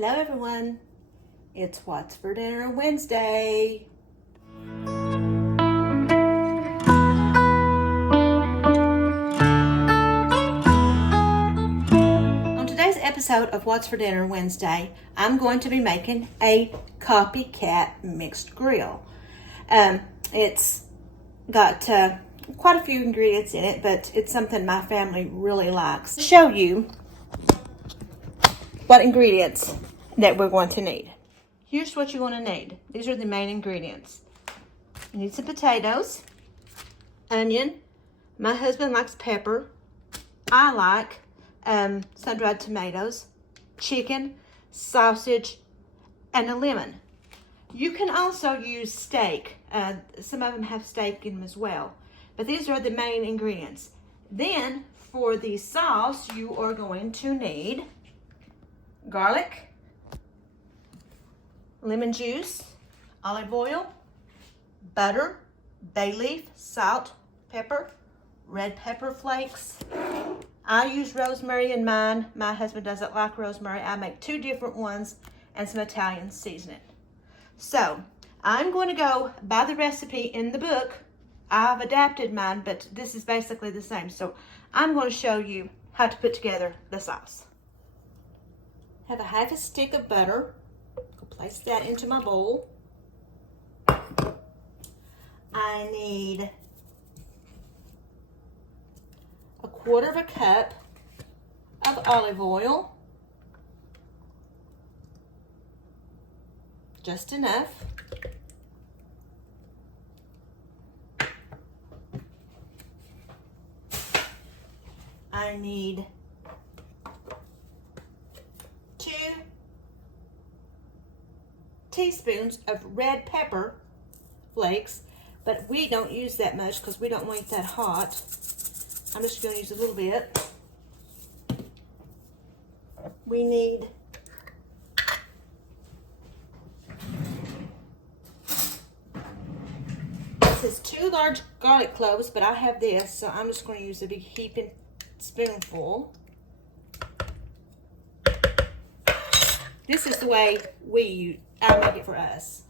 Hello everyone, it's What's for Dinner Wednesday. On today's episode of What's for Dinner Wednesday, I'm going to be making a Copycat mixed grill. It's got quite a few ingredients in it, but it's something my family really likes. To show you what ingredients that we're going to need. Here's what you're going to need. These are the main ingredients. You need some potatoes, onion. My husband likes pepper. I like sun-dried tomatoes, chicken, sausage, and a lemon. You can also use steak. Some of them have steak in them as well. But these are the main ingredients. Then for the sauce, you are going to need garlic, lemon juice, olive oil, butter, bay leaf, salt, pepper, red pepper flakes. I use rosemary in mine. My husband doesn't like rosemary. I make 2 different ones and some Italian seasoning. So I'm going to go by the recipe in the book. I've adapted mine, but this is basically the same. So I'm going to show you how to put together the sauce. Have a half a stick of butter. I'll place that into my bowl. I need a 1/4 cup of olive oil. Just enough. I need 2 teaspoons of red pepper flakes, but we don't use that much because we don't want it that hot. I'm just going to use a little bit. We need this is 2 large garlic cloves, but I have this, so I'm just going to use a big heaping spoonful. This is the way I make it for us.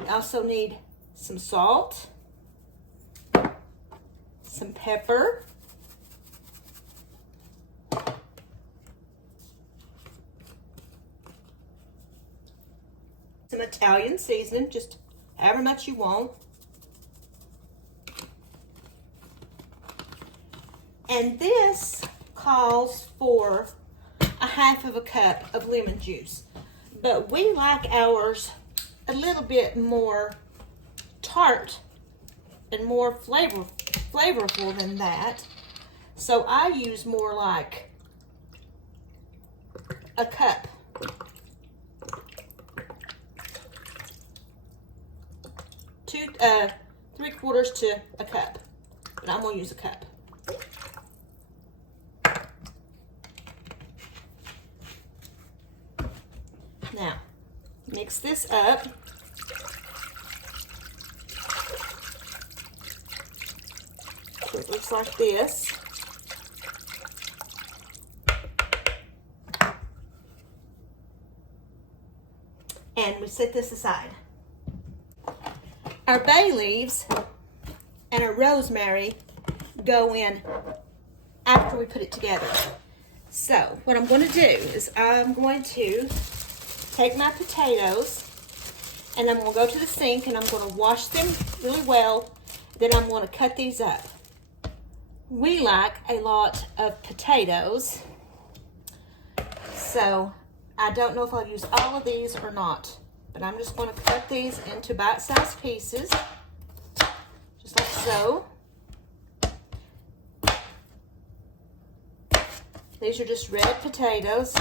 We also need some salt, some pepper, some Italian seasoning, just however much you want. And this calls for a half of a cup of lemon juice. But we like ours a little bit more tart and more flavorful than that. So I use more like a cup. 3/4 to a cup. But I'm going to use a cup. Now, mix this up. So it looks like this. And we set this aside. Our bay leaves and our rosemary go in after we put it together. So what I'm going to do is I'm going to take my potatoes and I'm going to go to the sink and I'm going to wash them really well. Then I'm going to cut these up. We like a lot of potatoes, so I don't know if I'll use all of these or not, but I'm just going to cut these into bite-sized pieces, just like so. These are just red potatoes.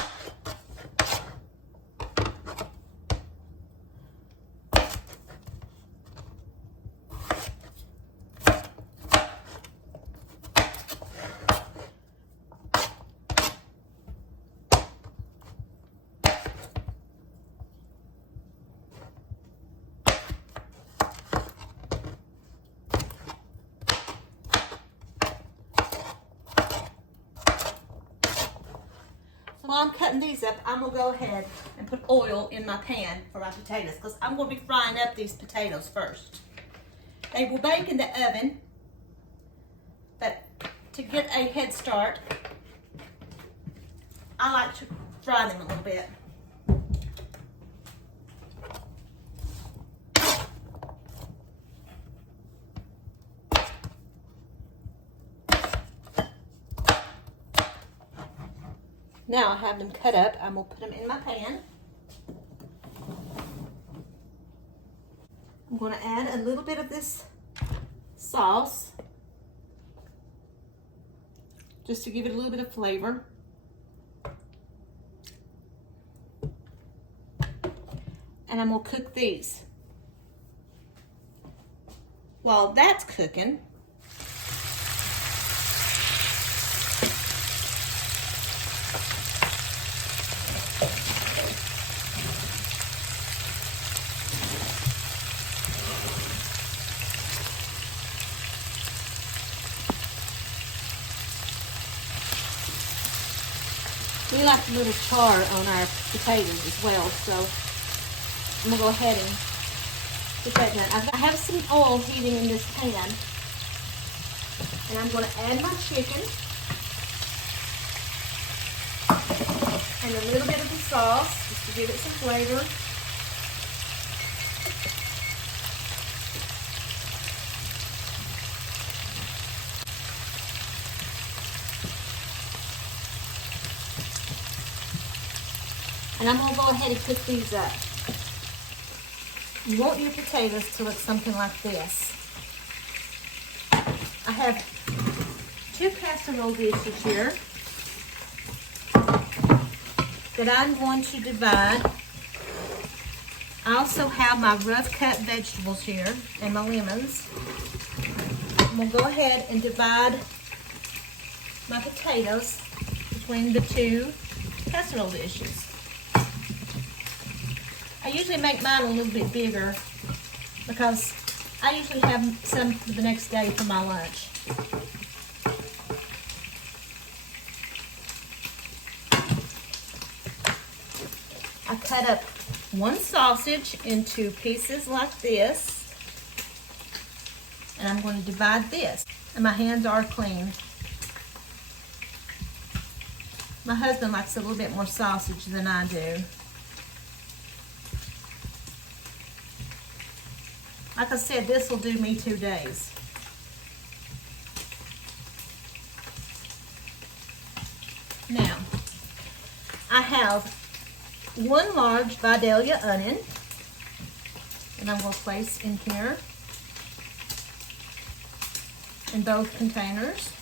While I'm cutting these up, I'm gonna go ahead and put oil in my pan for my potatoes because I'm gonna be frying up these potatoes first. They will bake in the oven, but to get a head start, I like to fry them a little bit. Now I have them cut up. I'm gonna put them in my pan. I'm gonna add a little bit of this sauce just to give it a little bit of flavor. And I'm gonna cook these. While that's cooking, we like a little char on our potatoes as well, so I'm gonna go ahead and get that done. I have some oil heating in this pan, and I'm gonna add my chicken and a little bit of the sauce just to give it some flavor. And I'm gonna go ahead and cook these up. You want your potatoes to look something like this. I have 2 casserole dishes here that I'm going to divide. I also have my rough cut vegetables here and my lemons. I'm gonna go ahead and divide my potatoes between the 2 casserole dishes. I usually make mine a little bit bigger because I usually have some for the next day for my lunch. I cut up 1 sausage into pieces like this, and I'm going to divide this. And my hands are clean. My husband likes a little bit more sausage than I do. Like I said, this will do me 2 days. Now, I have 1 large Vidalia onion, and I'm going to place in here in both containers.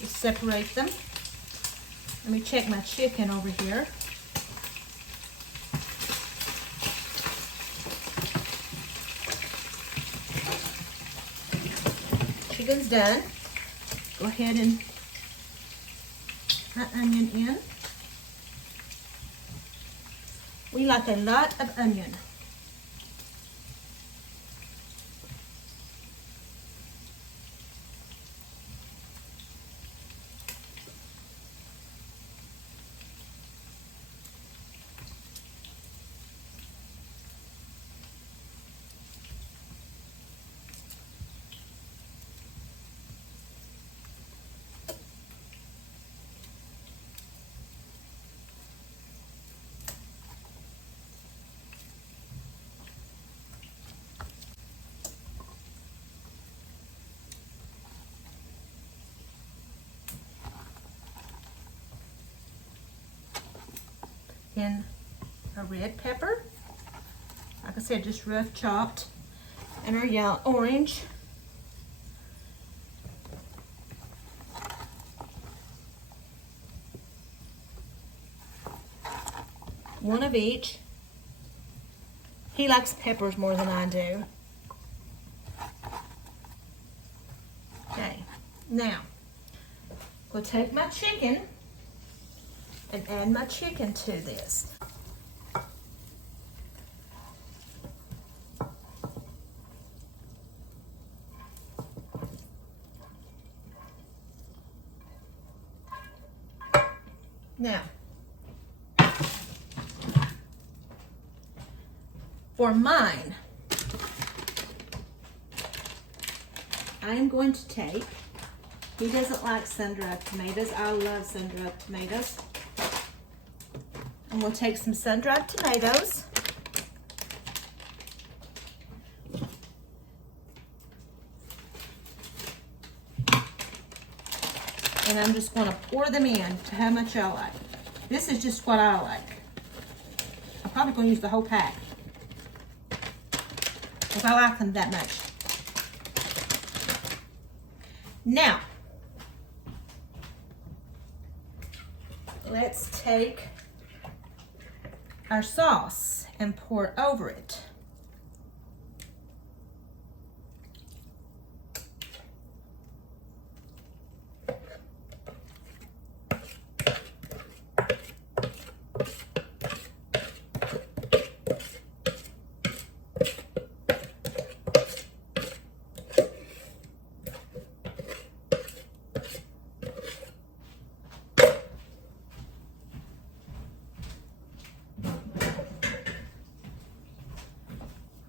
Just separate them. Let me check my chicken over here. Chicken's done. Go ahead and put onion in. We like a lot of onion. In a red pepper, like I said, just rough chopped, and our yellow orange, one of each. He likes peppers more than I do. Okay, now we'll take my chicken and add my chicken to this. Now, For mine, I am going to take, he doesn't like sun-dried tomatoes. I love sun-dried tomatoes. I'm going to take some sun-dried tomatoes. And I'm just going to pour them in to how much I like. This is just what I like. I'm probably going to use the whole pack because I like them that much. Now, let's take our sauce and pour it over it.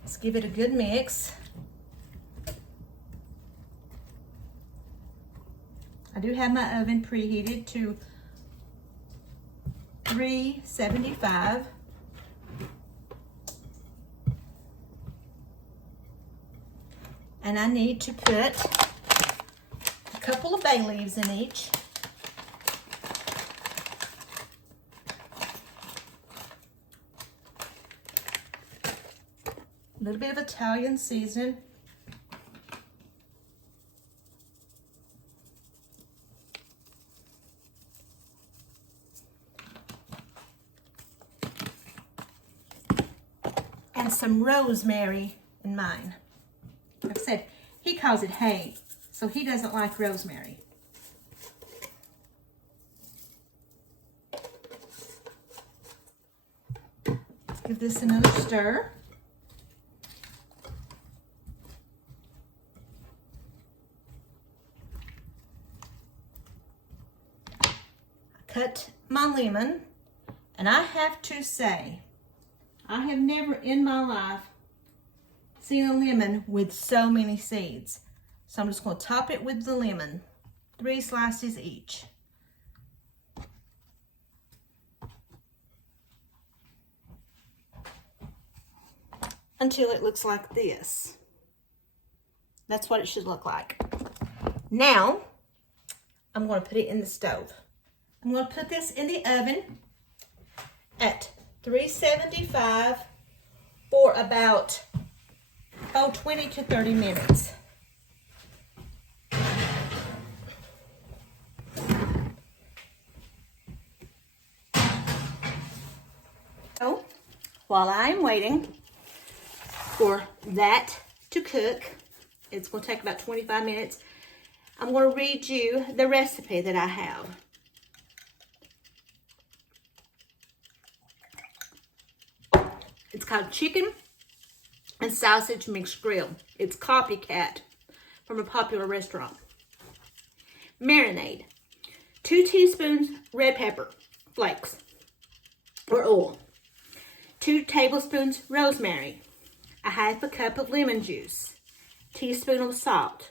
Let's give it a good mix. I do have my oven preheated to 375. And I need to put a couple of bay leaves in each. A little bit of Italian seasoning. And some rosemary in mine. Like I said, he calls it hay, so he doesn't like rosemary. Let's give this another stir. Cut my lemon, and I have to say, I have never in my life seen a lemon with so many seeds. So I'm just going to top it with the lemon, 3 slices each. Until it looks like this. That's what it should look like. Now, I'm going to put it in the stove. I'm going to put this in the oven at 375 for about 20 to 30 minutes. So, while I'm waiting for that to cook, it's going to take about 25 minutes, I'm going to read you the recipe that I have. It's called Chicken and Sausage Mixed Grill. It's Copycat from a popular restaurant. Marinade. 2 teaspoons red pepper flakes or oil. 2 tablespoons rosemary. A half a cup of lemon juice. Teaspoon of salt.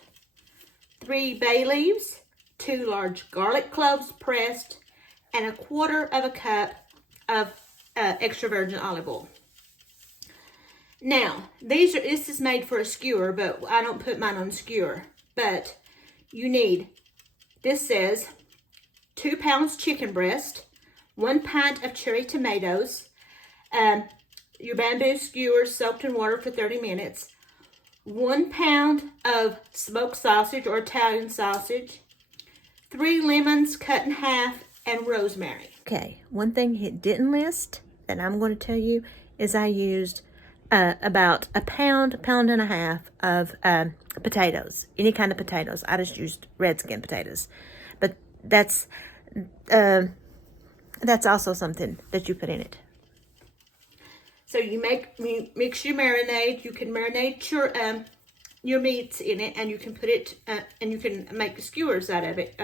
3 bay leaves. 2 large garlic cloves pressed. And a quarter of a cup of extra virgin olive oil. Now, this is made for a skewer, but I don't put mine on skewer. But you need, this says, 2 pounds chicken breast, 1 pint of cherry tomatoes, your bamboo skewers soaked in water for 30 minutes, 1 pound of smoked sausage or Italian sausage, 3 lemons cut in half, and rosemary. Okay, one thing it didn't list that I'm going to tell you is I used about a pound and a half of potatoes, any kind of potatoes. I just used red skin potatoes, but that's also something that you put in it. So you mix your marinade. You can marinate your meats in it, and you can put it and you can make skewers out of it,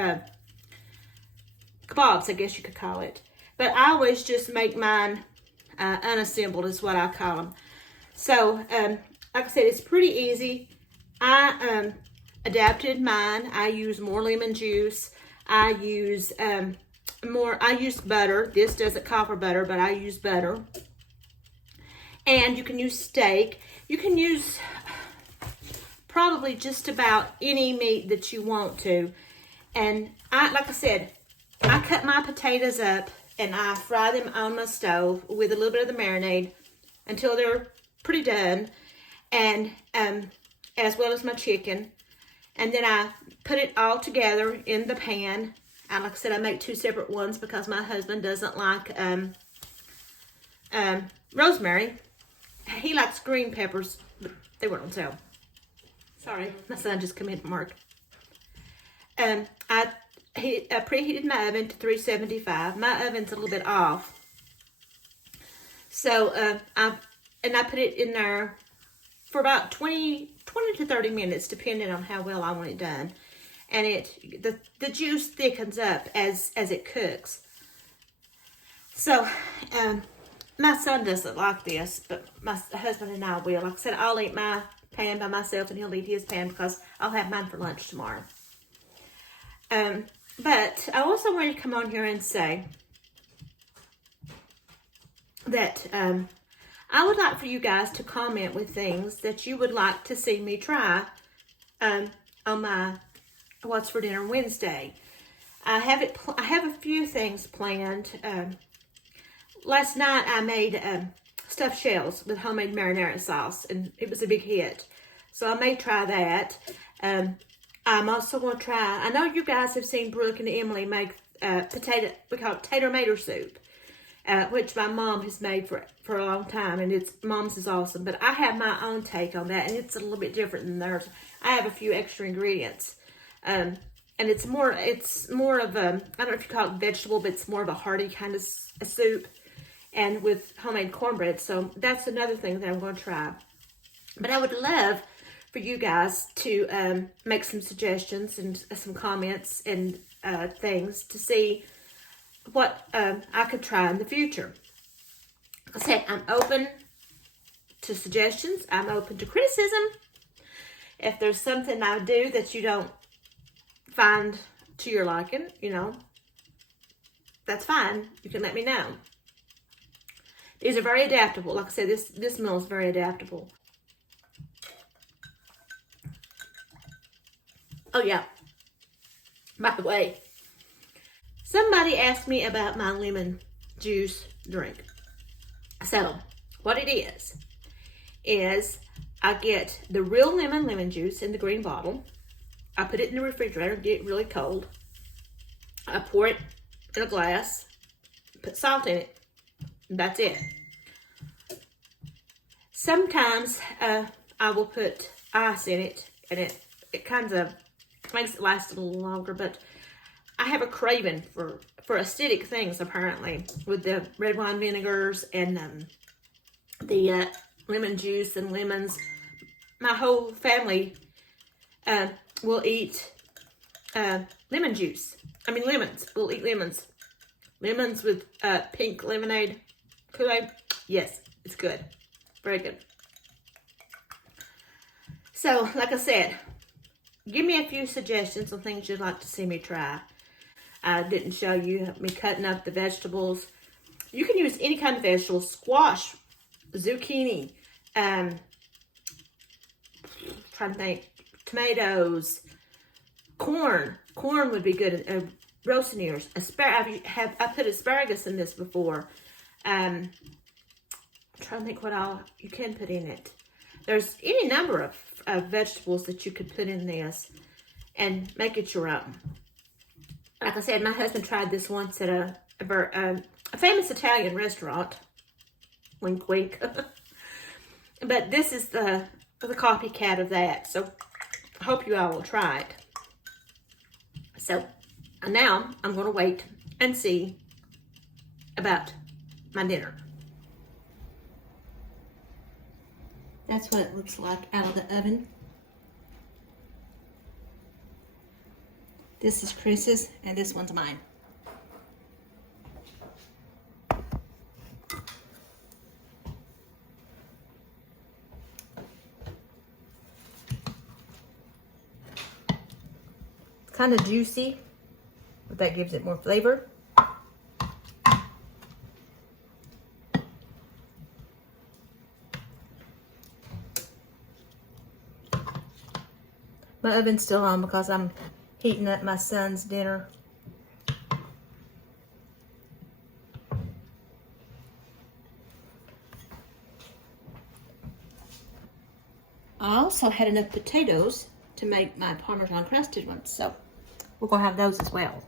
kebabs, I guess you could call it. But I always just make mine unassembled, is what I call them. So, like I said, it's pretty easy. I adapted mine. I use more lemon juice. I use I use butter. This doesn't call for butter, but I use butter. And you can use steak. You can use probably just about any meat that you want to. And like I said, I cut my potatoes up and I fry them on my stove with a little bit of the marinade until they're pretty done, and as well as my chicken. And then I put it all together in the pan. And like I said, I make 2 separate ones because my husband doesn't like rosemary. He likes green peppers, but they weren't on sale. Sorry, my son just came in from work. I preheated my oven to 375. My oven's a little bit off. So I put it in there for about 20 to 30 minutes, depending on how well I want it done. And the juice thickens up as it cooks. So my son doesn't like this, but my husband and I will. Like I said, I'll eat my pan by myself and he'll eat his pan because I'll have mine for lunch tomorrow. But I also wanted to come on here and say that I would like for you guys to comment with things that you would like to see me try on my What's for Dinner Wednesday. I have a few things planned. Last night I made stuffed shells with homemade marinara sauce, and it was a big hit. So I may try that. I'm also going to try, I know you guys have seen Brooke and Emily make we call it tater-mater soup, which my mom has made for a long time, and mom's is awesome. But I have my own take on that, and it's a little bit different than theirs. I have a few extra ingredients. And it's more of a, I don't know if you call it vegetable, but it's more of a hearty kind of a soup, and with homemade cornbread. So that's another thing that I'm going to try. But I would love for you guys to make some suggestions and some comments and things to see what I could try in the future. Like I said, I'm open to suggestions. I'm open to criticism. If there's something I do that you don't find to your liking, that's fine. You can let me know. These are very adaptable. Like I said, this meal is very adaptable. Oh yeah, by the way, somebody asked me about my lemon juice drink. So what it is I get the real lemon juice in the green bottle. I put it in the refrigerator, get it really cold. I pour it in a glass, put salt in it, and that's it. Sometimes I will put ice in it, and it kind of makes it last a little longer, but I have a craving for acidic things, apparently, with the red wine vinegars and the lemon juice and lemons. My whole family will eat lemon juice. I mean lemons. We'll eat lemons. Lemons with pink lemonade Kool-Aid. Yes, it's good. Very good. So, like I said, give me a few suggestions on things you'd like to see me try. I didn't show you me cutting up the vegetables. You can use any kind of vegetables. Squash, zucchini, trying to think, tomatoes, corn. Corn would be good. Roasting ears. I put asparagus in this before. I'm trying to think what all you can put in it. There's any number of vegetables that you could put in this and make it your own. Like I said, my husband tried this once at a famous Italian restaurant. Wink, wink. But this is the copycat of that. So I hope you all will try it. So now I'm going to wait and see about my dinner. That's what it looks like out of the oven. This is Chris's and this one's mine. kind of juicy, but that gives it more flavor. My oven's still on because I'm heating up my son's dinner. I also had enough potatoes to make my Parmesan crusted ones, so we're gonna have those as well.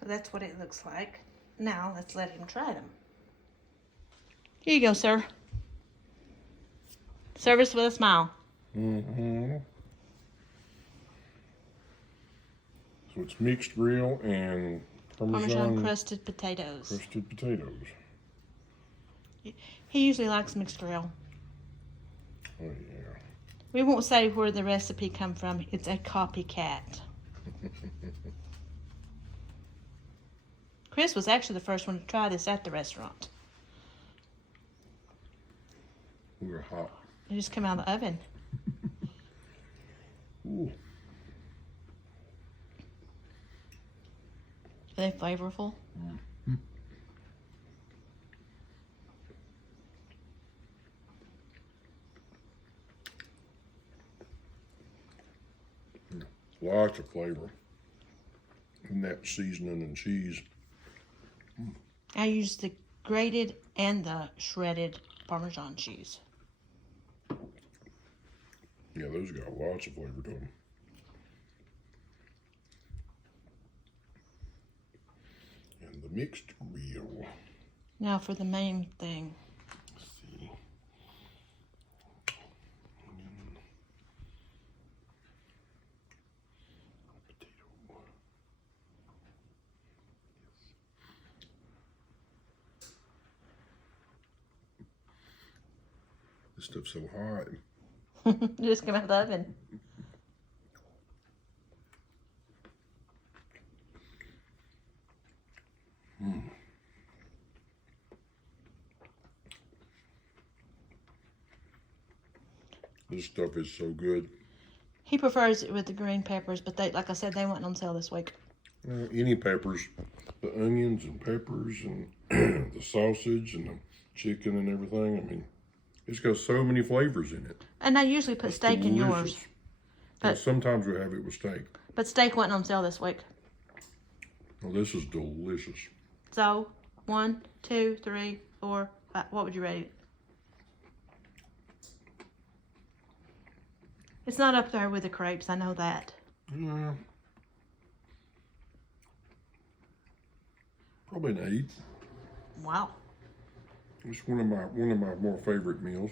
So that's what it looks like. Now let's let him try them. Here you go, sir. Service with a smile. Mm-hmm. So it's mixed grill and Parmesan crusted potatoes. Crusted potatoes. He usually likes mixed grill. Oh yeah. We won't say where the recipe come from. It's a copycat. Chris was actually the first one to try this at the restaurant. We were hot. It just came out of the oven. Ooh. Are they flavorful? Mm-hmm. Lots of flavor in that seasoning and cheese. I use the grated and the shredded Parmesan cheese. Yeah, those got lots of flavor to them. And the mixed grill. Now for the main thing. Let's see. Potato. This stuff's so hot. It just came out of the oven. This stuff is so good. He prefers it with the green peppers, but they, like I said, they went on sale this week. Any peppers, the onions and peppers and the sausage and the chicken and everything. I mean, it's got so many flavors in it. And I usually put steak in yours. Delicious. But sometimes we have it with steak. But steak went on sale this week. Oh, this is delicious. So, 1, 2, 3, 4, 5. What would you rate it? It's not up there with the crepes, I know that. Yeah. Probably an 8. Wow. It's one of my more favorite meals.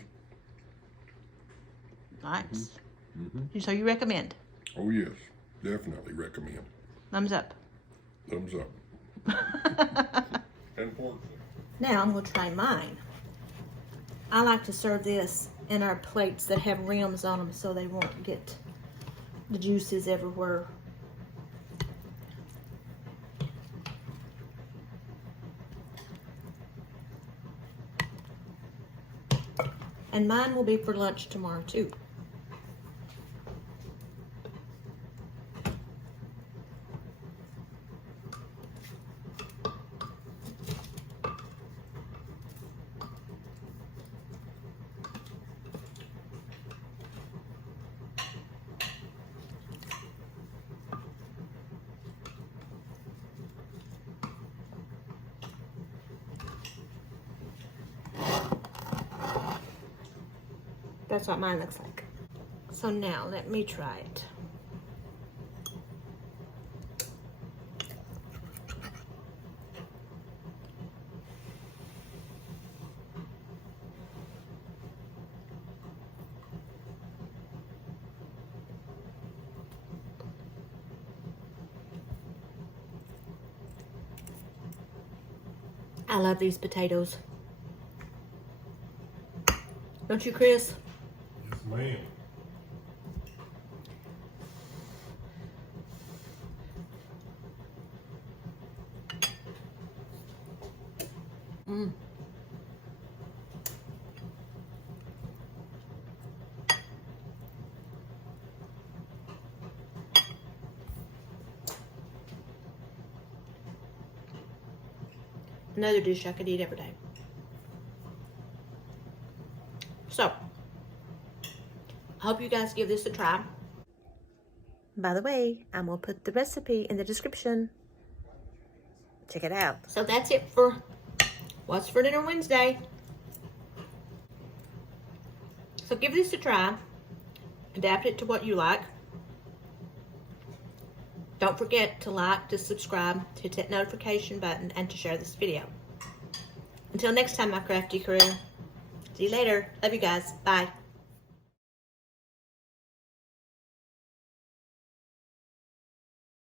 Nice. Mm-hmm. So you recommend? Oh yes, definitely recommend. Thumbs up. Thumbs up. And pork. Now I'm going to try mine. I like to serve this in our plates that have rims on them so they won't get the juices everywhere. And mine will be for lunch tomorrow too. That's what mine looks like. So now let me try it. I love these potatoes. Don't you, Chris? Yes, ma'am. Mmm. Another dish I could eat every day. So, I hope you guys give this a try. By the way, I'm going to put the recipe in the description. Check it out. So that's it for What's for Dinner Wednesday. So give this a try. Adapt it to what you like. Don't forget to like, to subscribe, to hit that notification button, and to share this video. Until next time, my crafty crew. See you later. Love you guys. Bye.